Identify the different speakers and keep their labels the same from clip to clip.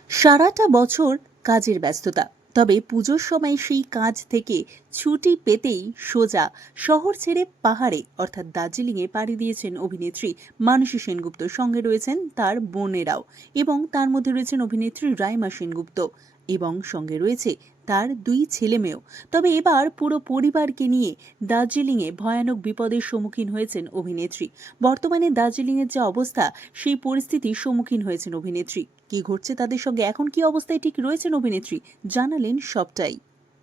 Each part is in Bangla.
Speaker 1: সারাটা বছর কাজের ব্যস্ততা, তবে পুজোর সময় সেই কাজ থেকে ছুটি পেতেই সোজা শহর ছেড়ে পাহাড়ে অর্থাৎ দার্জিলিংয়ে পাড়ি দিয়েছেন অভিনেত্রী মানসী সেনগুপ্ত। সঙ্গে রয়েছেন তার বোনেরাও, এবং তার মধ্যে রয়েছেন অভিনেত্রী রাইমা সেনগুপ্ত, এবং সঙ্গে রয়েছে তার দুই ছেলে মেয়েও। তবে এবার পুরো পরিবারকে নিয়ে দার্জিলিংয়ে ভয়ানক বিপদের সম্মুখীন হয়েছেন অভিনেত্রী। বর্তমানে দার্জিলিংয়ের যে অবস্থা, সেই পরিস্থিতির সম্মুখীন হয়েছেন অভিনেত্রী। কি ঘটছে তাদের সঙ্গে, এখন কি অবস্থায় ঠিক রয়েছেন অভিনেত্রী, জানালেন সবটাই।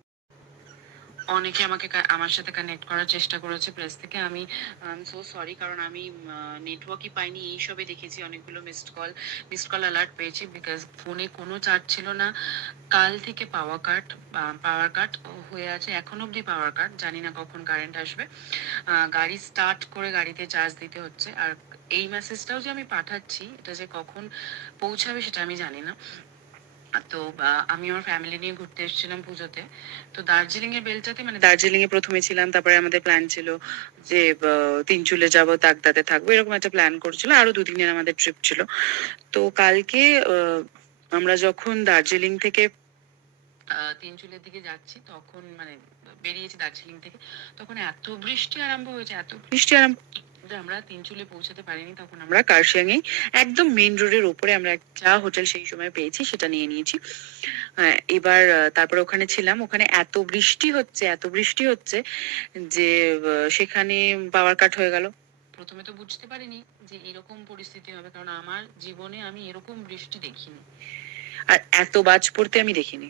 Speaker 2: অনেকে আমাকে আমার সাথে কানেক্ট করার চেষ্টা করেছে প্রেস থেকে। আমি সো সরি, কারণ আমি নেটওয়ার্কই পাইনি। এইসবে দেখেছি অনেকগুলো মিসড কল অ্যালার্ট পেয়েছি, বিকজ ফোনে কোনো চার্জ ছিল না। কাল থেকে পাওয়ার কাট হয়ে আছে, এখন অবধি পাওয়ার কাট, জানি না কখন কারেন্ট আসবে। গাড়ি স্টার্ট করে গাড়িতে চার্জ দিতে হচ্ছে। আর এই মেসেজটাও যে আমি পাঠাচ্ছি, এটা যে কখন পৌঁছাবে সেটা আমি জানি না। তো আমি আমার ফ্যামিলি নিয়ে ঘুরতে এসেছিলাম পুজোতে। তো দার্জিলিং এর বেলটাতে, মানে দার্জিলিং এ প্রথমে ছিলাম, তারপরে আমাদের প্ল্যান ছিল যে তিনচুলে যাব, তাকদাতে থাকবো, এরকম একটা প্ল্যান করছিল। আরো 2 দিনের আমাদের ট্রিপ ছিল। তো কালকে আমরা যখন দার্জিলিং থেকে তিনচুলের দিকে যাচ্ছি, তখন মানে বেরিয়েছি দার্জিলিং থেকে, তখন এত বৃষ্টি আরম্ভ হয়েছে, যে আমরা তিনচুলে পৌঁছাতে পারিনি। তখন আমরা কার্শিয়াং এ একদম মেইন রোডের উপরে আমরা একটা হোটেল সেই সময় পেয়েছি, সেটা নিয়ে নিয়েছি। এবার তারপরে ওখানে ছিলাম। ওখানে এত বৃষ্টি হচ্ছে যে সেখানে পাওয়ার কাট হয়ে গেল। প্রথমে তো বুঝতে পারিনি যে এরকম পরিস্থিতি হবে, কারণ আমার জীবনে আমি এরকম বৃষ্টি দেখিনি, আর এত বাজ পড়তে আমি দেখিনি।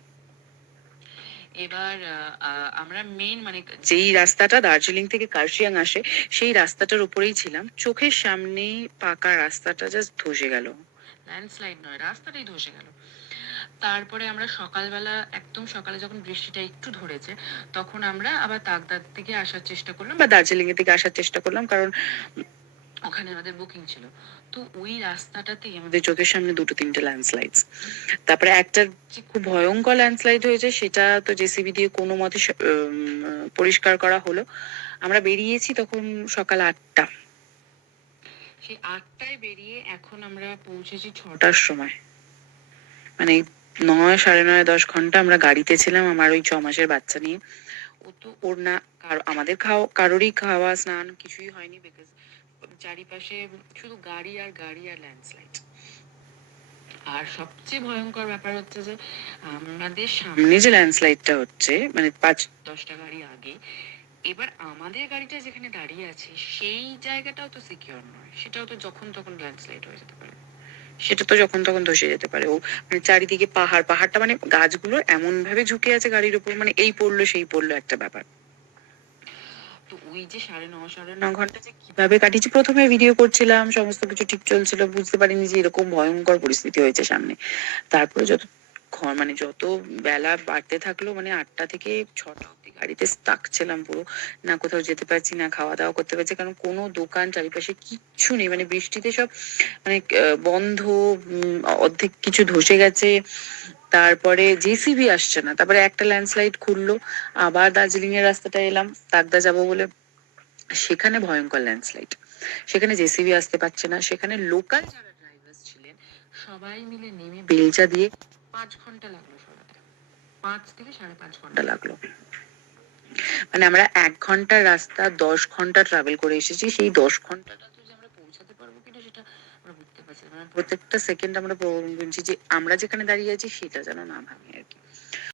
Speaker 2: এবার আমরা মেইন, মানে যেই রাস্তাটা দার্জিলিং থেকে কার্শিয়াং আসে, সেই রাস্তাটার উপরেই ছিলাম। চোখের সামনেই পাকা রাস্তাটা জাস্ট ধসে গেল। ল্যান্ডস্লাইড নয়, রাস্তাটাই ধসে গেল। তারপরে আমরা সকালবেলা, একদম সকালে যখন বৃষ্টিটা একটু ধরেছে, তখন আমরা আবার তাকদার থেকে আসার চেষ্টা করলাম, বা দার্জিলিং এর দিকে আসার চেষ্টা করলাম, কারণ ওখানে আমাদের বুকিং ছিল। তো ওই রাস্তাটাতেই আমাদের চোখের সামনে 2-3টে ল্যান্ডস্লাইডস। তারপরে একটা যে খুব ভয়ঙ্কর ল্যান্ডস্লাইড হয়েছে, সেটা তো জেসিবি দিয়ে কোনো মতে পরিষ্কার করা হলো। আমরা বেরিয়েছি তখন সকাল 8টা। সেই 8টায় বেরিয়ে এখন আমরা পৌঁছেছি 6টার সময়। মানে 9, সাড়ে 9, 10 ঘন্টা আমরা গাড়িতে ছিলাম, আমার ওই 6 মাসের বাচ্চা নিয়ে। ও তো ওর না, আমাদের কারোরই খাওয়া স্নান কিছুই হয়নি, বিকজ চারিপাশে শুধু গাড়ি আর গাড়ি আর ল্যান্ডস্লাইড। আর সবচেয়ে ভয়ঙ্কর ব্যাপার হচ্ছে যে আমাদের সামনে যে ল্যান্ডস্লাইডটা হচ্ছে, মানে 5-10টা গাড়ি আগে, এবার আমাদের গাড়িটা যেখানে দাঁড়িয়ে আছে সেই জায়গাটাও তো সিকিউর নয়, সেটাও তো যখন তখন ল্যান্ডস্লাইড হয়ে যেতে পারে, সেটা তো যখন তখন ধসে যেতে পারে। ও মানে চারিদিকে পাহাড়টা, মানে গাছগুলো এমন ভাবে ঝুঁকে আছে গাড়ির উপর, মানে এই পড়লো সেই পড়লো একটা ব্যাপার। তো ওই যে সাড়ে 9 ঘন্টা যে কিভাবে কাটিয়েছি, প্রথমে ভিডিও করছিলাম, সমস্ত কিছু ঠিক চলছিল, বুঝতে পারিনি যে এরকম ভয়ঙ্কর পরিস্থিতি হয়েছে সামনে। তারপরে যত বেলা বাড়তে থাকলো, মানে 8টা থেকে 6টা অব্দি গাড়িতে স্টাক ছিলাম পুরো। না কোথাও যেতে পারছি, না খাওয়া দাওয়া করতে পারছি, কারণ কোনো দোকান চারিপাশে কিচ্ছু নেই। মানে বৃষ্টিতে সব মানে বন্ধ, অর্ধেক কিছু ধসে গেছে। তারপরে জেসিবি আসছে না। তারপরে একটা ল্যান্ডস্লাইড খুললো, আবার দার্জিলিং এর রাস্তাটা এলাম তাকদা যাবো বলে, সেখানে ভয়ঙ্কর ল্যান্ডস্লাইড। সেখানে জেসিবি আসতে পারছে না। সেখানে লোকাল যারা ড্রাইভার ছিলেন, সবাই মিলে নেমে বেলচা দিয়ে 5 ঘন্টা লাগলো সরাতে। 5 থেকে 5.5 ঘন্টা লাগলো। মানে আমরা 1 ঘন্টার রাস্তা 10 ঘন্টা ট্রাভেল করে এসেছি। সেই 10 ঘন্টাটা তো যে আমরা পৌঁছাতে পারবো কিনা সেটা আমরা বুঝতে পারছি না। মানে প্রত্যেকটা সেকেন্ড আমরা বলছি যে আমরা যেখানে দাঁড়িয়ে আছি সেটা যেন না ভাঙে আর কি।